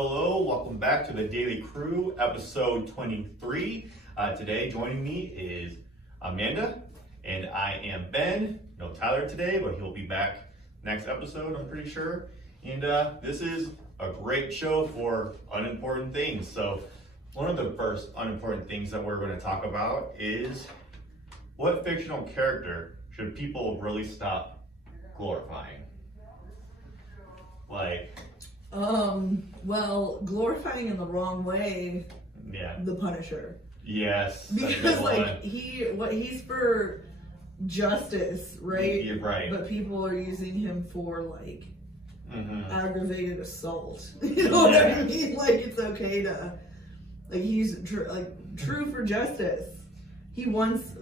Hello, welcome back to the Daily Crew, episode 23. Today joining me is Amanda, and I am Ben. No Tyler today, but he'll be back next episode, I'm pretty sure. And this is a great show for unimportant things. So one of the first unimportant things that we're going to talk about is what fictional character should people really stop glorifying? Well, glorifying in the wrong way. Yeah. The Punisher. Yes. Because he's for justice, right? You're right. But people are using him for aggravated assault. You know what I mean? Like it's okay to he's true for justice. He wants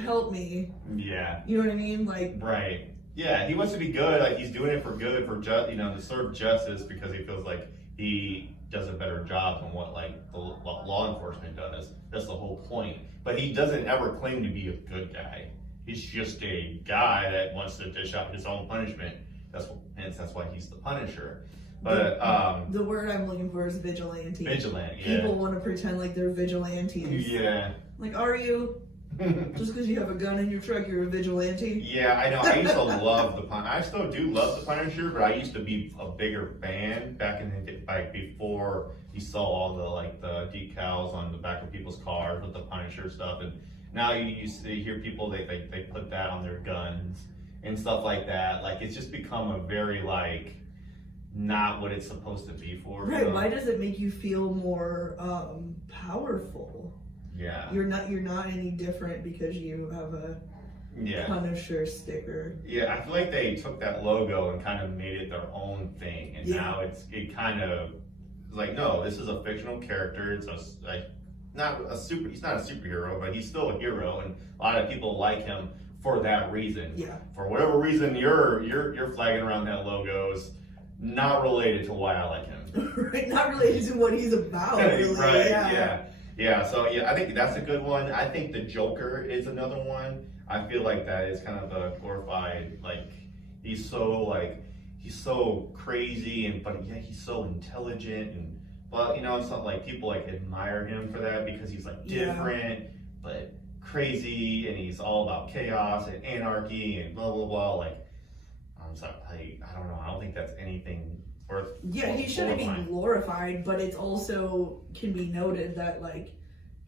help me. Yeah. You know what I mean? Right. Yeah, he wants to be good. He's doing it for good, to serve justice because he feels like he does a better job than what the law enforcement does. That's the whole point. But he doesn't ever claim to be a good guy. He's just a guy that wants to dish out his own punishment. That's why he's the Punisher. But the word I'm looking for is vigilante. Vigilante. Yeah. People want to pretend like they're vigilantes. Yeah. Are you? Just because you have a gun in your truck, you're a vigilante? Yeah, I know. I used to love the Punisher. I still do love the Punisher, but I used to be a bigger fan back in the day, before you saw all the decals on the back of people's cars with the Punisher stuff. And now you hear people they put that on their guns and stuff like that. It's just become a very not what it's supposed to be for. Right? Why does it make you feel more powerful? Yeah. You're not any different because you have a Punisher sticker. Yeah, I feel like they took that logo and kind of made it their own thing, and now it kind of no, this is a fictional character. It's he's not a superhero, but he's still a hero, and a lot of people like him for that reason. Yeah. For whatever reason, you're flagging around that logo's not related to why I like him. Right, not related to what he's about. Really. Right. Yeah. Yeah, so I think that's a good one. I think the Joker is another one. I feel like that is kind of a glorified, he's so crazy but yet he's so intelligent but it's not people admire him for that because he's different but crazy and he's all about chaos and anarchy and blah blah blah. I'm sorry, I don't know. I don't think that's anything worth. Yeah, he shouldn't be glorified, but it's also can be noted that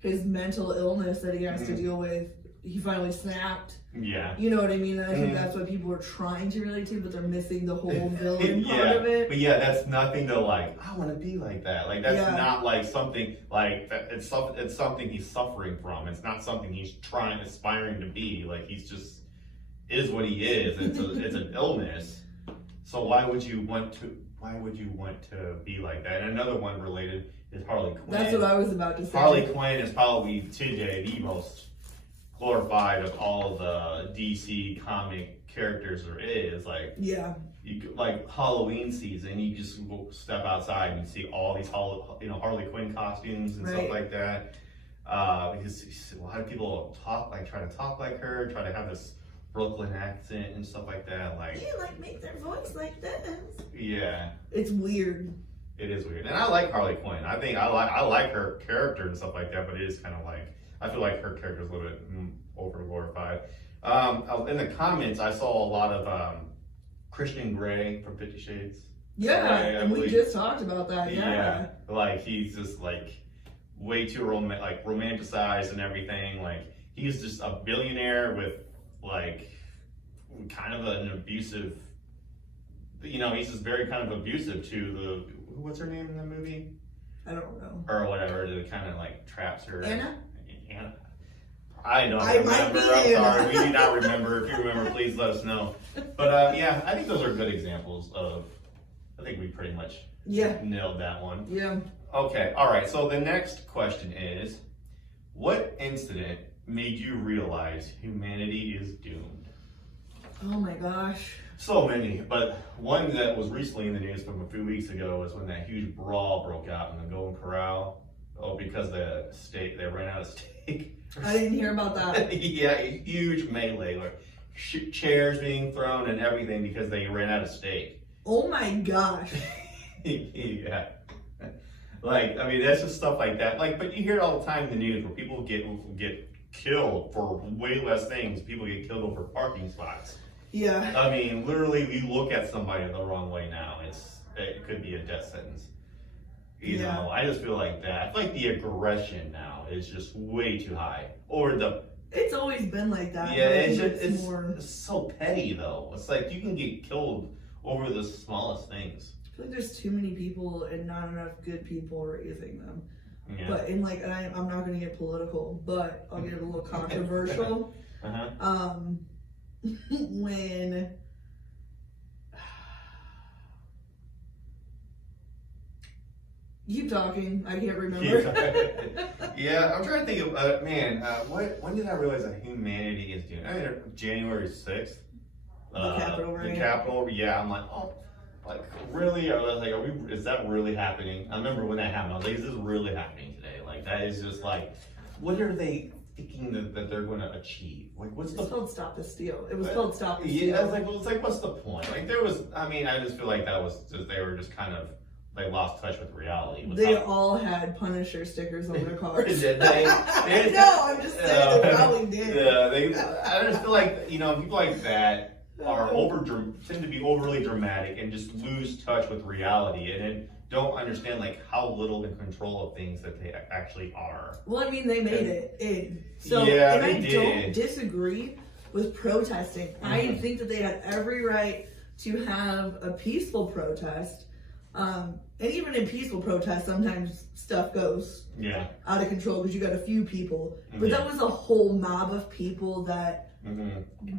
his mental illness that he has to deal with, he finally snapped. Yeah. You know what I mean? And I think that's what people are trying to relate to, but they're missing the whole villain part of it. But that's nothing to I want to be like that. That's not something it's something he's suffering from. It's not something he's aspiring to be. He's just is what he is. It's an illness. So why would you want to be like that? And another one related is Harley Quinn. That's what I was about to say. Harley Quinn is probably today the most glorified of all the DC comic characters there is. Halloween season, you just step outside and you see all these Harley Quinn costumes and stuff like that. Because a lot of people try to talk like her, try to have this Brooklyn accent and stuff like that. Make their voice like this. Yeah. It's weird. It is weird. And I like Harley Quinn. I think I like her character and stuff like that, but it is kind of I feel like her character is a little bit over glorified. In the comments, I saw a lot of Christian Grey from 50 Shades. Yeah, and we just talked about that. Yeah. He's just way too romanticized and everything. He's just a billionaire with kind of an abusive, he's just very kind of abusive to what's her name in the movie? I don't know. Or whatever, that kind of traps her. Anna? I don't remember. I'm sorry, we do not remember. If you remember, please let us know. But I think those are good examples of, I think we pretty much nailed that one. Yeah. Okay, all right, so the next question is, what incident made you realize humanity is doomed? Oh my gosh. So many, but one that was recently in the news from a few weeks ago was when that huge brawl broke out in the Golden Corral. Because they ran out of steak. I didn't hear about that. Yeah, a huge melee, chairs being thrown and everything because they ran out of steak. Oh my gosh. Yeah. Like, I mean, that's just stuff like that. Like, but you hear it all the time in the news where people get killed for way less things. People get killed over parking spots. Yeah. I mean, literally, you look at somebody the wrong way now, it could be a death sentence. You know, I just feel like that. I feel like the aggression now is just way too high. Or it's always been like that. Yeah, it's so petty though. It's like you can get killed over the smallest things. I feel like there's too many people and not enough good people raising them. Yeah. But in like, and I'm not going to get political, but I'll get a little controversial. When keep talking, I can't remember. Yeah, I'm trying to think of when did I realize that humanity is doing? I mean, January 6th. The Capitol, right? The Capitol, yeah. I'm like, oh, like really? I was like, is that really happening? I remember when that happened. I was like, is this really happening today? Like, that is just like, what are they thinking that they're going to achieve? Like, it's called Stop the Steal. It was called Stop the Steal. Yeah, I was like, well, it's like, what's the point? Like, I just feel like that was just, they were just kind of, they lost touch with reality. They all had Punisher stickers on their cars. Did they? No, I'm just saying they probably did. Yeah, I just feel like, people like that are tend to be overly dramatic and just lose touch with reality and then don't understand like how little in control of things that they actually are. Well, I mean, they made it in. So, yeah, and they I did. don't disagree with protesting. Mm-hmm. I think that they had every right to have a peaceful protest. And even in peaceful protests, sometimes stuff goes out of control because you got a few people. But that was a whole mob of people that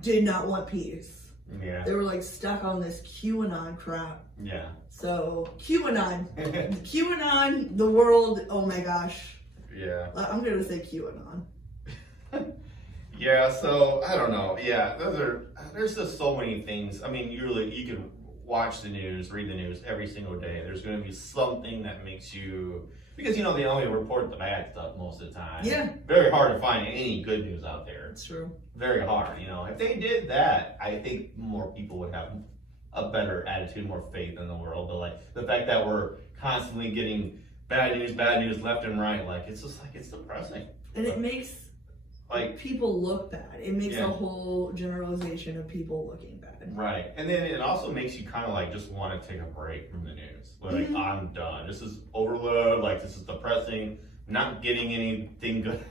did not want peace. Yeah. They were like stuck on this QAnon crap. Yeah. So QAnon, QAnon, the world. Oh my gosh. Yeah. I'm gonna say QAnon. Yeah. So I don't know. Yeah. There's just so many things. I mean, you can watch the news, read the news every single day. There's going to be something that makes you, because they only report the bad stuff most of the time. Yeah. Very hard to find any good news out there. It's true. Very hard. If they did that, I think more people would have a better attitude, more faith in the world. But like the fact that we're constantly getting bad news left and right, like it's just like it's depressing. And it makes like people look bad. It makes a whole generalization of people looking bad. Right. And then it also makes you kind of like just want to take a break from the news. Like, I'm done. This is overload. Like, this is depressing. Not getting anything good.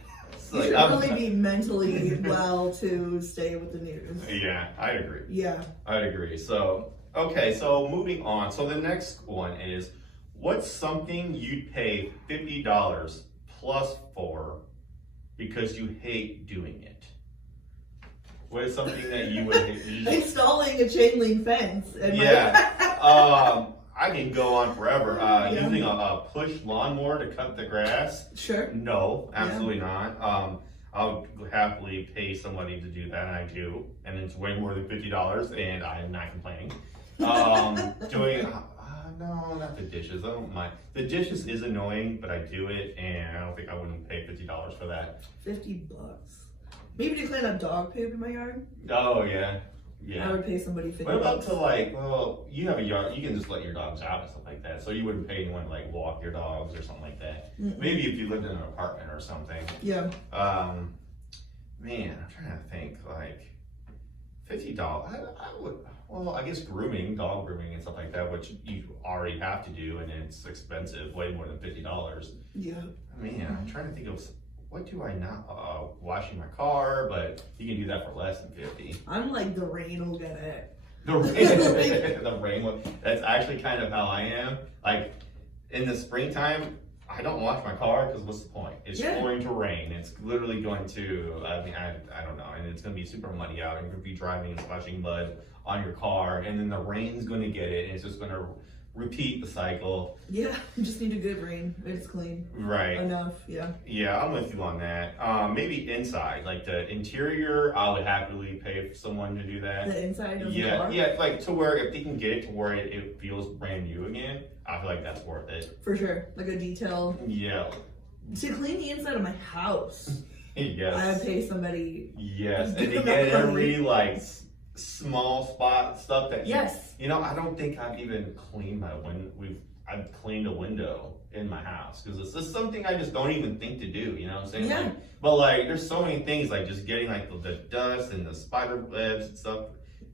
You should really be mentally well to stay with the news. Yeah, I'd agree. Yeah. I'd agree. So, okay, so moving on. So the next one is, what's something you'd pay $50 plus for because you hate doing it? What is something that you would hate? Installing a chain link fence. I can go on forever. Using a push lawnmower to cut the grass? Sure. No, absolutely not. I would happily pay somebody to do that, and I do. And it's way more than $50, and I am not complaining. No, not the dishes. I don't mind. The dishes is annoying, but I do it, and I don't think I wouldn't pay $50 for that. $50. Maybe to clean up dog poop in my yard. Oh yeah, yeah. I would pay somebody $50. What about you have a yard, you can just let your dogs out and stuff like that. So you wouldn't pay anyone to like walk your dogs or something like that. Maybe if you lived in an apartment or something. Yeah. Man, I'm trying to think like $50. I would. Well, I guess dog grooming and stuff like that, which you already have to do, and it's expensive, way more than $50. Yeah. Man, I'm trying to think of. What do I not? Washing my car, but you can do that for less than $50. I'm like, the rain will get it. The rain, the rain. That's actually kind of how I am. Like in the springtime, I don't wash my car because what's the point? It's going to rain. It's literally going to. I mean, I don't know, and it's going to be super muddy out. And you're going to be driving and splashing mud on your car, and then the rain's going to get it, and it's just going to repeat the cycle. Yeah, you just need a good rain. It's clean. Right. Enough, yeah. Yeah, I'm with you on that. Maybe inside, like the interior, I would happily pay for someone to do that. The inside of the car? Yeah, like to where if they can get it to where it feels brand new again, I feel like that's worth it. For sure, like a detail. Yeah. To clean the inside of my house. Yes. I would pay somebody. Yes, and to get every like small spot stuff that I don't think I've even cleaned my I've cleaned a window in my house because it's just something I just don't even think to do. You know what I'm saying? Yeah. Like, but like, there's so many things like just getting like the dust and the spider webs and stuff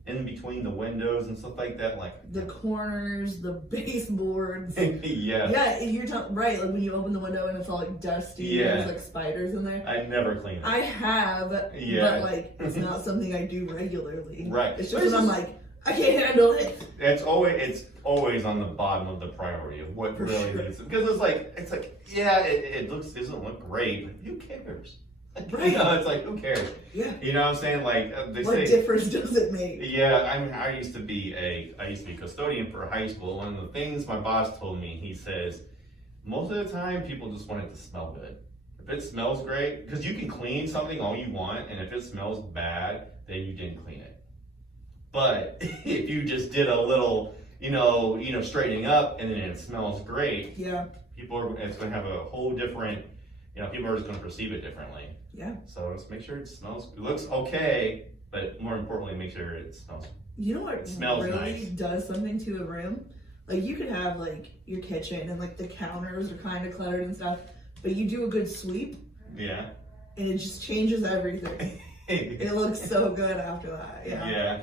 in between the windows and stuff like that. Like the corners, the baseboards. Yeah. Yeah, you're right. Like when you open the window and it's all like dusty. Yeah. There's like spiders in there. I never clean it. I have, Yeah. but like it's not something I do regularly. Right. It's just when I'm like, I can't handle it. It's always on the bottom of the priority of what really needs it. Because it's like yeah, it doesn't look great, but who cares? Right. You know, it's like who cares? Yeah. You know what I'm saying? Like they What say. difference does it make? Yeah, I mean, I used to be custodian for high school. One of the things my boss told me, he says, most of the time people just want it to smell good. If it smells great, because you can clean something all you want, and if it smells bad, then you didn't clean it. But if you just did a little, straightening up, and then it smells great, Yeah. it's going to have a whole different, people are just going to perceive it differently. Yeah. So just make sure it looks okay, but more importantly, make sure it smells. You know what Smells really nice. does something to a room? Like you could have like your kitchen and like the counters are kind of cluttered and stuff, but you do a good sweep Yeah. and it just changes everything. It looks so good after that. Yeah.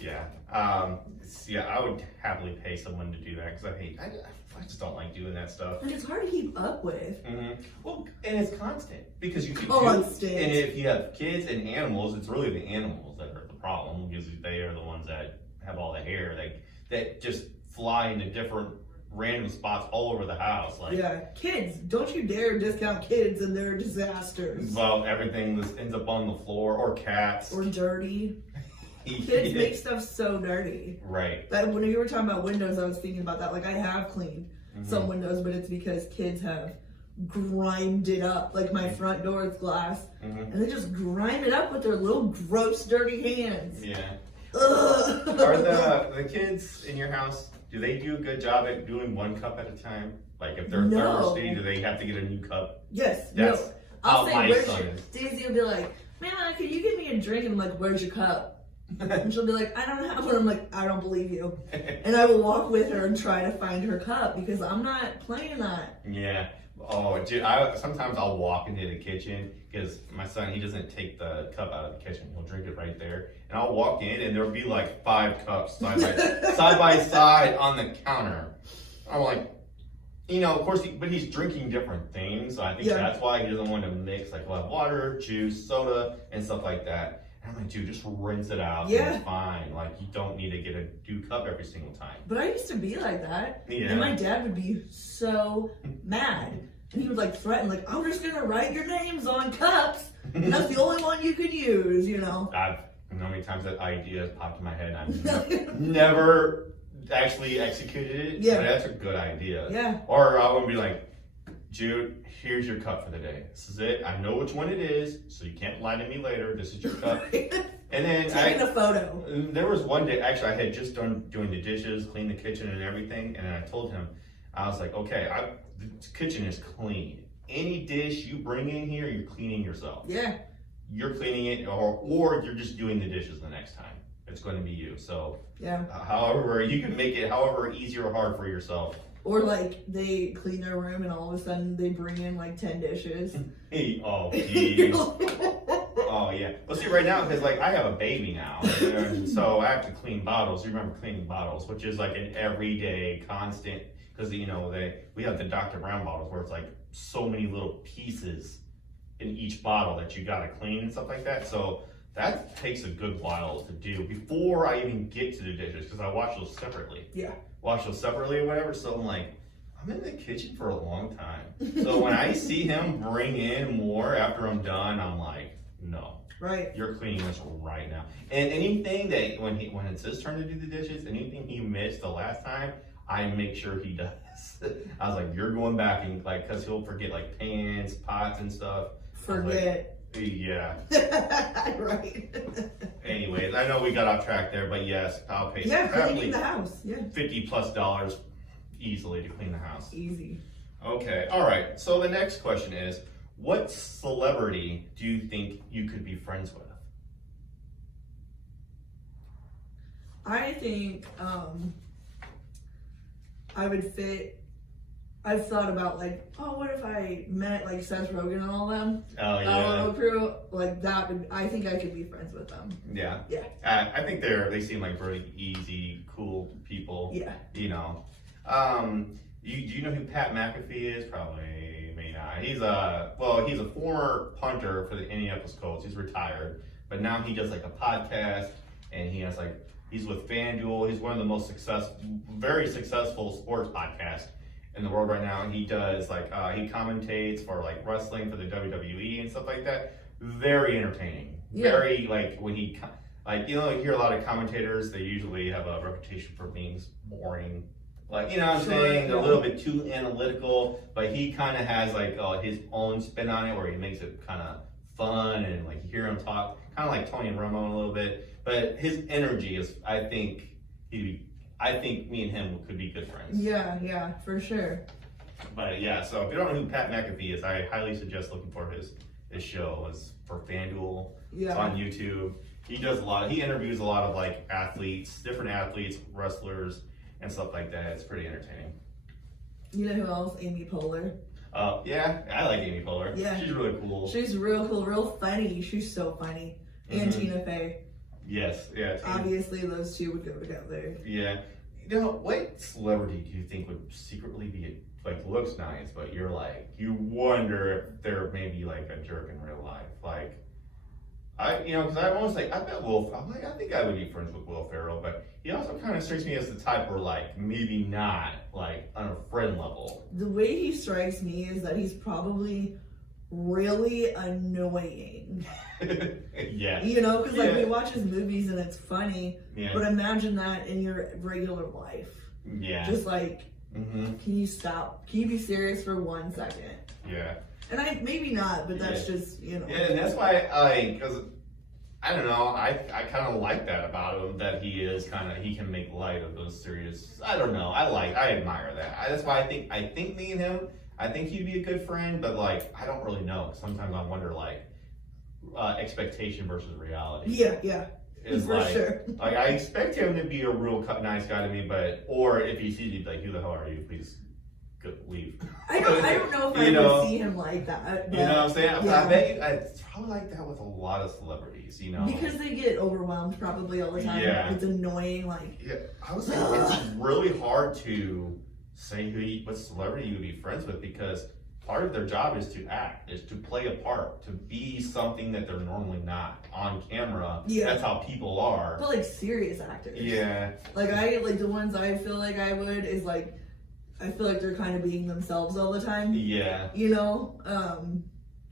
Yeah. I would happily pay someone to do that because I just don't like doing that stuff. And it's hard to keep up with. Mm-hmm. Well, and it's constant because you can Constant. And if you have kids and animals, it's really the animals that are the problem because they are the ones that have all the hair that just fly into different random spots all over the house. Like Yeah, kids. Don't you dare discount kids and their disasters. well, everything just ends up on the floor or cats Or dirty. Kids make stuff so dirty. Right. That when you were talking about windows, I was thinking about that. Like I have cleaned some windows, but it's because kids have grimed it up. Like my front door is glass, and they just grime it up with their little gross, dirty hands. Yeah. Ugh. Are the kids in your house, do they do a good job at doing one cup at a time? Like if they're thirsty, do they have to get a new cup? Yes. That's no. I'll say, my where's son your... is. Daisy will be like, Mama, can you give me a drink? And I'm like, where's your cup? And she'll be like, I don't have one. I'm like, I don't believe you. And I will walk with her and try to find her cup because I'm not playing that. Yeah. Oh, dude, sometimes I'll walk into the kitchen because my son, he doesn't take the cup out of the kitchen. He'll drink it right there. And I'll walk in and there'll be like 5 cups side by side on the counter. I'm like, of course, but he's drinking different things. So I think that's why he doesn't want to mix. Like we'll have water, juice, soda, and stuff like that. And I'm like, dude, just rinse it out. Yeah. It's fine. Like you don't need to get a new cup every single time. But I used to be like that. Yeah. And my dad would be so mad. And he would like threaten, like, I'm just gonna write your names on cups. And that's the only one you could use, How many times that idea has popped in my head and I've never actually executed it. Yeah. But that's a good idea. Yeah. Or I would be like, Jude, here's your cup for the day. This is it. I know which one it is, so you can't lie to me later. This is your cup. And then taking a photo. There was one day, actually, I had just done doing the dishes, cleaned the kitchen and everything, and I told him, I was like, okay, the kitchen is clean. Any dish you bring in here, you're cleaning yourself. Yeah. You're cleaning it, or you're just doing the dishes the next time. It's going to be you. So, yeah. However, you can make it however easy or hard for yourself. Or like they clean their room and all of a sudden they bring in like 10 dishes. Oh, geez. Oh, yeah. Well, see, right now, because like I have a baby now, and so I have to clean bottles. You remember cleaning bottles, which is like an everyday constant, because we have the Dr. Brown bottles where it's like so many little pieces in each bottle that you got to clean and stuff like that. So that takes a good while to do before I even get to the dishes, because I wash those separately. Yeah. Wash those separately or whatever. So I'm like, I'm in the kitchen for a long time. So when I see him bring in more after I'm done, I'm like, no. Right. You're cleaning this right now. And anything that when it's his turn to do the dishes, anything he missed the last time, I make sure he does. I was like, you're going back and like, cause he'll forget like pans, pots and stuff. Forget. Yeah. Right. Anyways, I know we got off track there, but yes, I'll pay cleaning the house. Yeah. $50+ easily to clean the house. Easy. Okay. All right. So the next question is, what celebrity do you think you could be friends with? I think I would fit. I've thought about like, oh, what if I met like Seth Rogen and all them? Oh yeah. Little crew, like that would. I think I could be friends with them. Yeah. Yeah. I think they seem like very easy, cool people. Yeah. You know. Do you know who Pat McAfee is? Probably may not. He's a former punter for the Indianapolis Colts. He's retired, but now he does like a podcast, and he's with FanDuel. He's one of the most very successful sports podcasts in the world right now. And he does he commentates for like wrestling for the WWE and stuff like that. Very entertaining. Yeah. Very when he you hear a lot of commentators. They usually have a reputation for being boring. Like, you know what I'm saying? They're a little bit too analytical, but he kind of has his own spin on it where he makes it kind of fun and like you hear him talk, kind of like Tony Romo a little bit. But his energy is, I think me and him could be good friends. Yeah, for sure. But yeah, so if you don't know who Pat McAfee is, I highly suggest looking for his show. It's for FanDuel. Yeah. It's on YouTube. He interviews a lot of like athletes, different athletes, wrestlers, and stuff like that. It's pretty entertaining. You know who else? Amy Poehler. Yeah, I like Amy Poehler. Yeah. She's really cool. She's real cool, real funny. She's so funny. And Tina Fey. Yes, yeah. Obviously, those two would go together. Yeah. You know, what celebrity do you think would secretly be, like, looks nice, but you're like, you wonder if they're maybe like a jerk in real life? Like, because I almost I bet I think I would be friends with Will Ferrell, but he also kind of strikes me as the type where, like, maybe not, like, on a friend level. The way he strikes me is that he's probably really annoying. Yeah. Because like we watch his movies and it's funny, Yeah. but imagine that in your regular life. Yeah. Just like, can you stop? Can you be serious for 1 second? Yeah. And maybe not, but that's just, Yeah, and that's why because I don't know, I kind of like that about him, that he can make light of those serious, I don't know, I admire that. That's why I think me and him, I think he'd be a good friend, but like, I don't really know. Sometimes I wonder expectation versus reality. Yeah. Is for sure. Like, I expect him to be a real nice guy to me, or if he sees me, like, who the hell are you? Please leave. I don't know if I would see him like that. But, you know what I'm saying? Yeah. I bet it's probably like that with a lot of celebrities, Because they get overwhelmed probably all the time. Yeah. It's annoying, like. Yeah, I was like, it's really hard to say what celebrity you would be friends with, because part of their job is to act, is to play a part, to be something that they're normally not on camera. Yeah. That's how people are. But like serious actors. Yeah. Like the ones I feel like I would is like, I feel like they're kind of being themselves all the time. Yeah.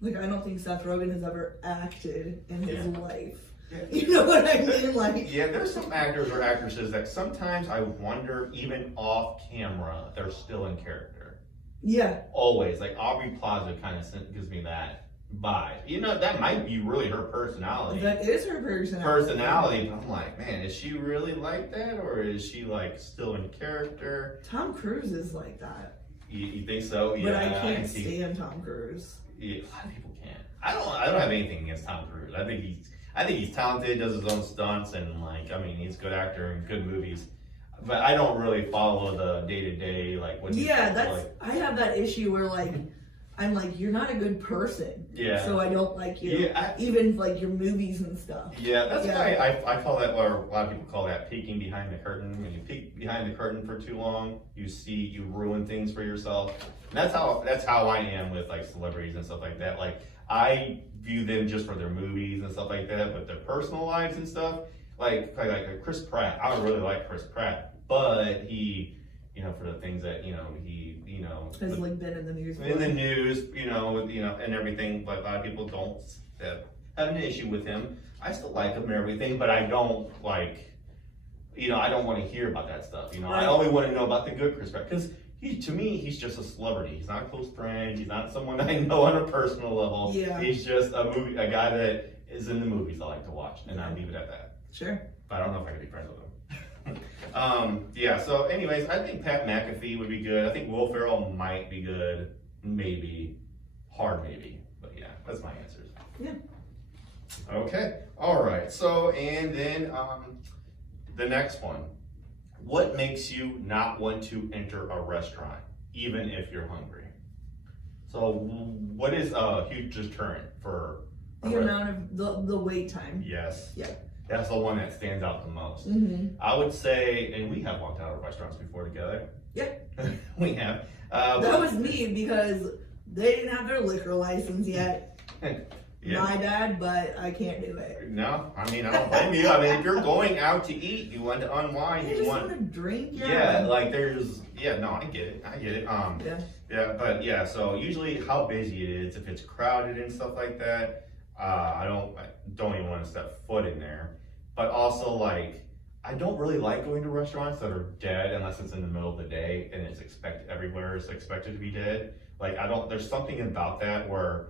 Like I don't think Seth Rogen has ever acted in his life. Yeah. You know what I mean? Like, yeah, there's some actors or actresses that sometimes I wonder, even off camera, they're still in character. Yeah. Always. Like Aubrey Plaza kind of gives me that vibe. That might be really her personality. That is her personality. But I'm like, man, is she really like that, or is she like still in character? Tom Cruise is like that. You think so? Yeah. But I can't stand Tom Cruise. Yeah, a lot of people can't. I don't have anything against Tom Cruise. I think he's talented, does his own stunts, and he's a good actor in good movies. But I don't really follow the day-to-day, like, what I have that issue where, like, I'm like, you're not a good person. Yeah. So I don't like you. Yeah, even, like, your movies and stuff. Yeah, that's why I call that, or a lot of people call that, peeking behind the curtain. When you peek behind the curtain for too long, you ruin things for yourself. And that's how I am with, like, celebrities and stuff like that. Like, I view them just for their movies and stuff like that, but their personal lives and stuff, like Chris Pratt. I really like Chris Pratt, but he, for the things that he has like been in the news. In the news, and everything. But a lot of people don't have an issue with him. I still like him and everything, but I don't like, I don't want to hear about that stuff. Right. I only want to know about the good Chris Pratt, because to me, he's just a celebrity. He's not a close friend. He's not someone I know on a personal level. Yeah. He's just a guy that is in the movies I like to watch, and I leave it at that. Sure. But I don't know if I could be friends with him. Yeah, so anyways, I think Pat McAfee would be good. I think Will Ferrell might be good. Maybe. Hard maybe. But yeah, that's my answers. Yeah. Okay. All right. So, and then the next one. What makes you not want to enter a restaurant, even if you're hungry? So, what is a huge deterrent for the amount of the wait time? Yes. Yeah. That's the one that stands out the most. Mm-hmm. I would say, and we have walked out of restaurants before together. Yeah. We have. That was me because they didn't have their liquor license yet. Yeah. My bad, but I can't do it. No, I mean, I don't blame you. I mean, if you're going out to eat, you want to unwind, You you just want want to drink. yeah, like no, I get it. Yeah. Yeah, but yeah, so usually how busy it is, if it's crowded and stuff like that, I don't even want to step foot in there. But also, like, I don't really like going to restaurants that are dead unless it's in the middle of the day and it's everywhere is expected to be dead. Like, there's something about that where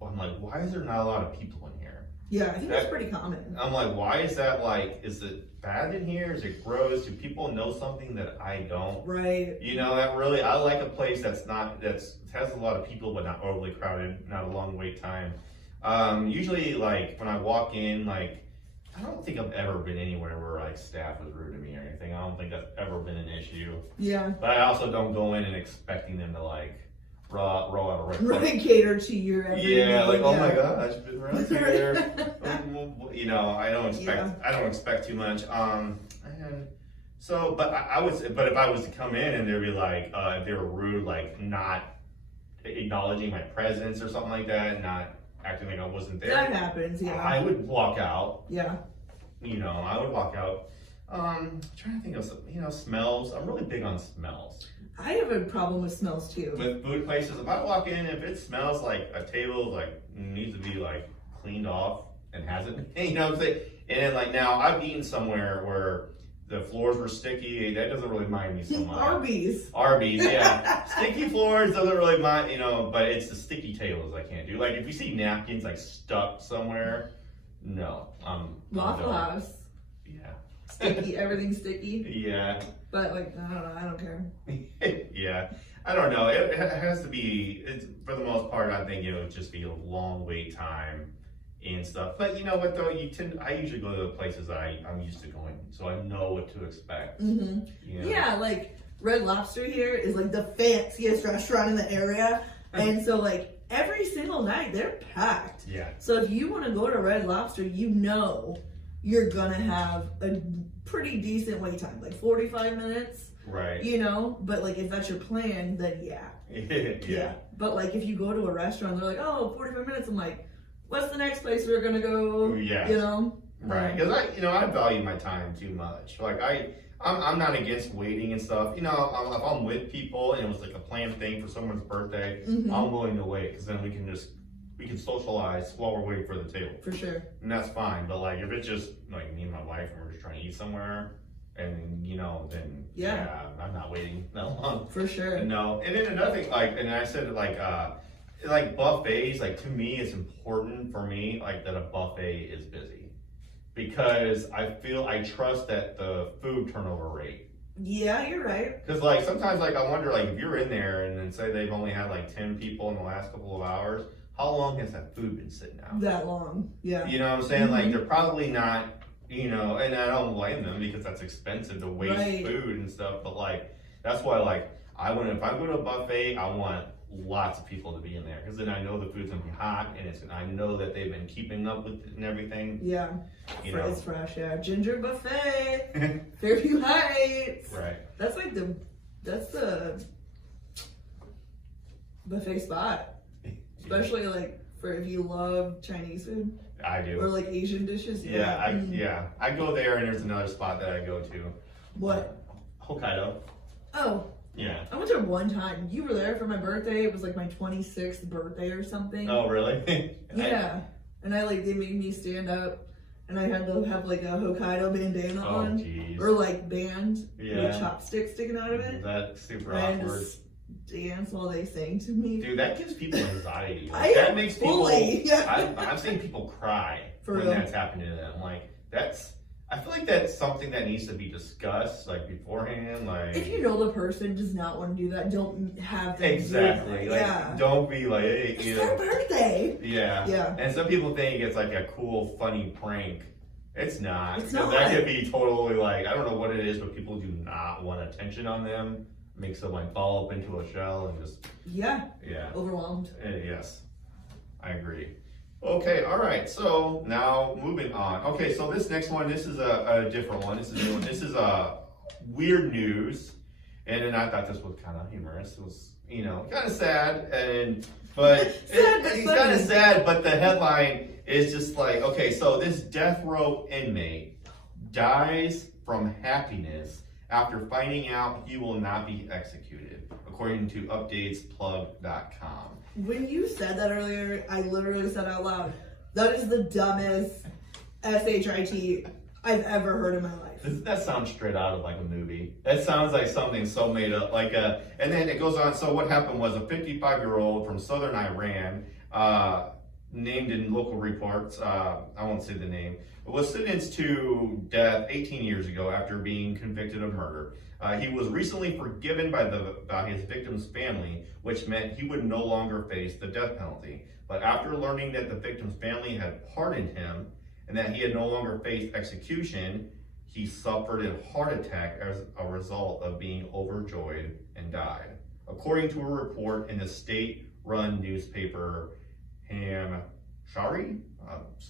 I'm like, why is there not a lot of people in here? Yeah, I think that's pretty common. I'm like, why is that? Like, is it bad in here? Is it gross? Do people know something that I don't? Right. You know, I like a place that has a lot of people but not overly crowded, not a long wait time. Usually, like, when I walk in, like, I don't think I've ever been anywhere where like staff was rude to me or anything. I don't think that's ever been an issue. Yeah. But I also don't go in and expecting them to like roll out a red carpet. Right, cater to your everything. Yeah, like, oh my yeah. gosh, been around here. You know, I don't expect too much. And so, but but if I was to come in and they'd be like, if they were rude, like not acknowledging my presence or something like that, not acting like I wasn't there. That happens, yeah. I would walk out. Yeah. You know, I would walk out. Trying to think of some, smells. I'm really big on smells. I have a problem with smells too. With food places, if I walk in, if it smells like a table like needs to be like cleaned off and hasn't, you know what I'm saying? And then like now I've eaten somewhere where the floors were sticky. That doesn't really mind me so much. Arby's, yeah. Sticky floors doesn't really mind, but it's the sticky tables I can't do. Like if you see napkins like stuck somewhere, no. Waffle House. Yeah. Sticky, everything's sticky. Yeah. But like, I don't know, I don't care. Yeah, I don't know. It has to be. For the most part, I think it would just be a long wait time and stuff. But you know what though? I usually go to the places I'm used to going, so I know what to expect. Mm-hmm. Yeah, like Red Lobster here is like the fanciest restaurant in the area, and so like every single night they're packed. Yeah. So if you want to go to Red Lobster, you're gonna have a pretty decent wait time, like 45 minutes. Right. But like if that's your plan, then yeah. Yeah. But like if you go to a restaurant, they're like, oh, 45 minutes. I'm like, what's the next place we're gonna go? Yeah. Right. Because I value my time too much. Like I'm not against waiting and stuff. If I'm with people and it was like a planned thing for someone's birthday, mm-hmm. I'm willing to wait because then we can socialize while we're waiting for the table. For sure. And that's fine. But like if it's just like me and my wife and we're just trying to eat somewhere and then yeah, I'm not waiting that long. For sure. No. And then another thing, and I said like buffets, like to me it's important for me like that a buffet is busy. Because I trust that the food turnover rate. Yeah, you're right. Because like sometimes like I wonder like if you're in there and then say they've only had like 10 people in the last couple of hours, how long has that food been sitting out? That long, yeah. You know what I'm saying? Mm-hmm. Like they're probably not, and I don't blame them because that's expensive to waste food and stuff. But like that's why like if I go to a buffet, I want lots of people to be in there because then I know the food's gonna be hot and I know that they've been keeping up with it and everything. Yeah, it's fresh. Yeah, Ginger Buffet, Fairview Heights. Right. That's like that's the buffet spot. Especially like for if you love Chinese food. I do. Or like Asian dishes. Yeah, I go there and there's another spot that I go to. What? Hokkaido. Oh. Yeah. I went there one time. You were there for my birthday. It was like my 26th birthday or something. Oh, really? Yeah. And they made me stand up and I had to have like a Hokkaido bandana on. Geez. Or like band with chopsticks sticking out of it. That's super and awkward. Just dance while they sang to me. Dude, that gives people anxiety. Like, that makes people. I've seen people cry when that's happening to them. Like I feel like that's something that needs to be discussed like beforehand. Like if you know the person does not want to do that, don't have them exactly. Do like don't be like, hey, it's their birthday. Yeah. Yeah. And some people think it's like a cool, funny prank. It's not. It's not. That could be totally like, I don't know what it is, but people do not want attention on them. Makes them like fall up into a shell and just. Yeah. Yeah. Overwhelmed. Yes. I agree. Okay, all right. So now moving on. Okay, so this next one, this is a different one. This is a new one. This is weird news. And then I thought this was kind of humorous. It was, kind of sad. But it's kind of sad, but the headline is just like, okay, so this death row inmate dies from happiness after finding out he will not be executed, according to updatesplug.com. When you said that earlier, I literally said out loud, that is the dumbest SHIT I've ever heard in my life. That sounds straight out of like a movie. That sounds like something so made up. And then it goes on. So what happened was a 55-year-old from southern Iran, named in local reports, I won't say the name, was sentenced to death 18 years ago after being convicted of murder. He was recently forgiven by his victim's family, which meant he would no longer face the death penalty. But after learning that the victim's family had pardoned him and that he had no longer faced execution, he suffered a heart attack as a result of being overjoyed and died. According to a report in the state-run newspaper Shari,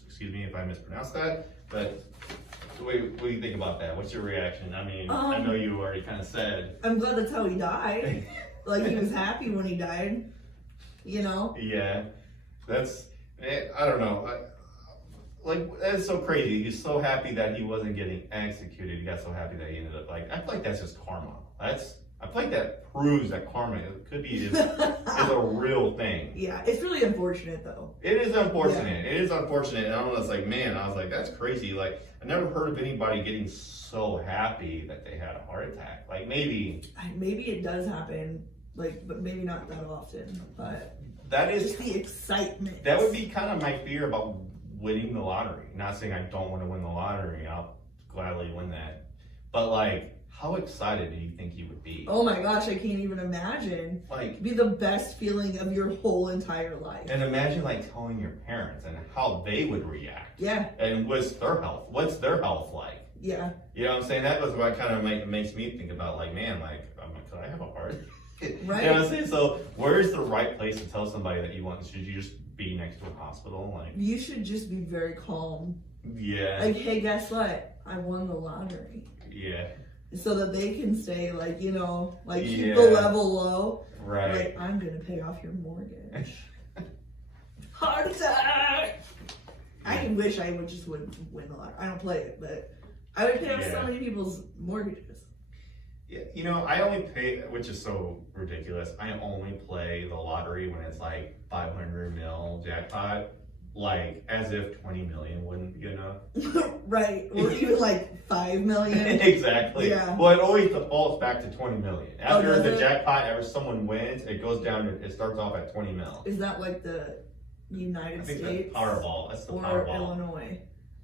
excuse me if I mispronounced that, but what do you think about that? What's your reaction? I mean, I know you already kind of said. I'm glad that's how he died. Like, he was happy when he died, Yeah, I don't know. That's so crazy. He's so happy that he wasn't getting executed. He got so happy that he ended up I feel like that's just karma. I feel like that proves that karma is a real thing. Yeah, it's really unfortunate though. It is unfortunate. Yeah. It is unfortunate. And I was like, that's crazy. Like, I never heard of anybody getting so happy that they had a heart attack. Like, maybe it does happen, but maybe not that often. But that is just the excitement. That would be kind of my fear about winning the lottery. Not saying I don't want to win the lottery. I'll gladly win that. But how excited do you think you would be? Oh my gosh, I can't even imagine. It'd be the best feeling of your whole entire life. And imagine telling your parents and how they would react. Yeah. And what's their health like? Yeah. You know what I'm saying? That was what kind of makes me think about could I have a heart? Right. You know what I'm saying? So where's the right place to tell somebody that you want? Should you just be next to a hospital? You should just be very calm. Yeah. Hey, guess what? I won the lottery. Yeah. So that they can stay keep the level low. Right. I'm gonna pay off your mortgage. Heart attack! I wish I would just win the lottery. I don't play it, but I would pay off so many people's mortgages. Yeah, I only pay, which is so ridiculous. I only play the lottery when it's 500 mil jackpot. As if 20 million wouldn't be enough. Right. Or even 5 million. Exactly. Yeah. Well, it always defaults back to 20 million. After the jackpot, after someone wins, it goes down, it starts off at 20 mil. Is that the United States? I think that's Powerball. That's the or Powerball. Illinois?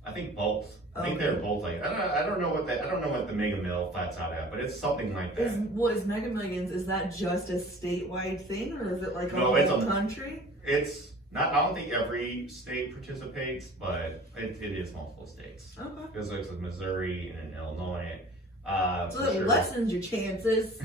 I think both. I think they're both I don't know what the Mega Mill flats out at, but it's something like that. Is Mega Millions, is that just a statewide thing, or is it a whole country? It's not. I don't think every state participates, but it is multiple states. Okay. Because it's Missouri and Illinois. So it lessens your chances.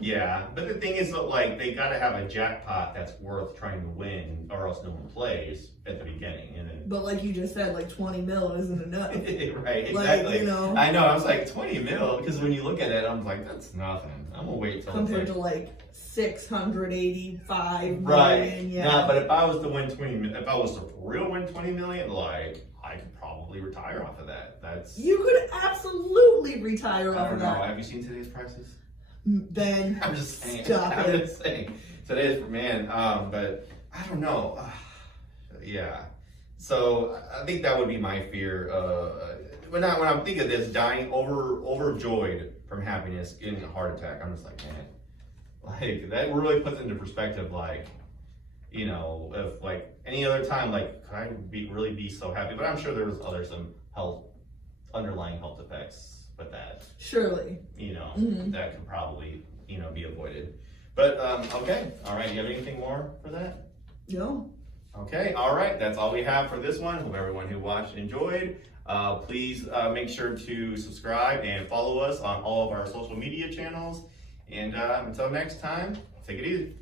Yeah, but the thing is that they gotta have a jackpot that's worth trying to win, or else no one plays at the beginning. And then, but like you just said, 20 mil isn't enough. Right, exactly. I know. I was 20 mil, because when you look at it, I'm that's nothing. I'm gonna wait till compared to 685 right. million. Yeah. Nah, but if I was to win 20 million, if I was to for real win 20 million, I could probably retire off of that. You could absolutely retire off of that. Have you seen today's prices? Ben, I'm just saying. Stop it. I'm just saying. Today's but I don't know. Yeah. So I think that would be my fear. When I'm thinking of this, dying overjoyed from happiness, getting a heart attack, I'm just man, that really puts into perspective, if any other time, could I really be so happy? But I'm sure there was some underlying health effects with that. Surely. That could probably, be avoided. But, okay. All right. Do you have anything more for that? No. Okay, all right, that's all we have for this one. Hope everyone who watched enjoyed. Please make sure to subscribe and follow us on all of our social media channels. And until next time, take it easy.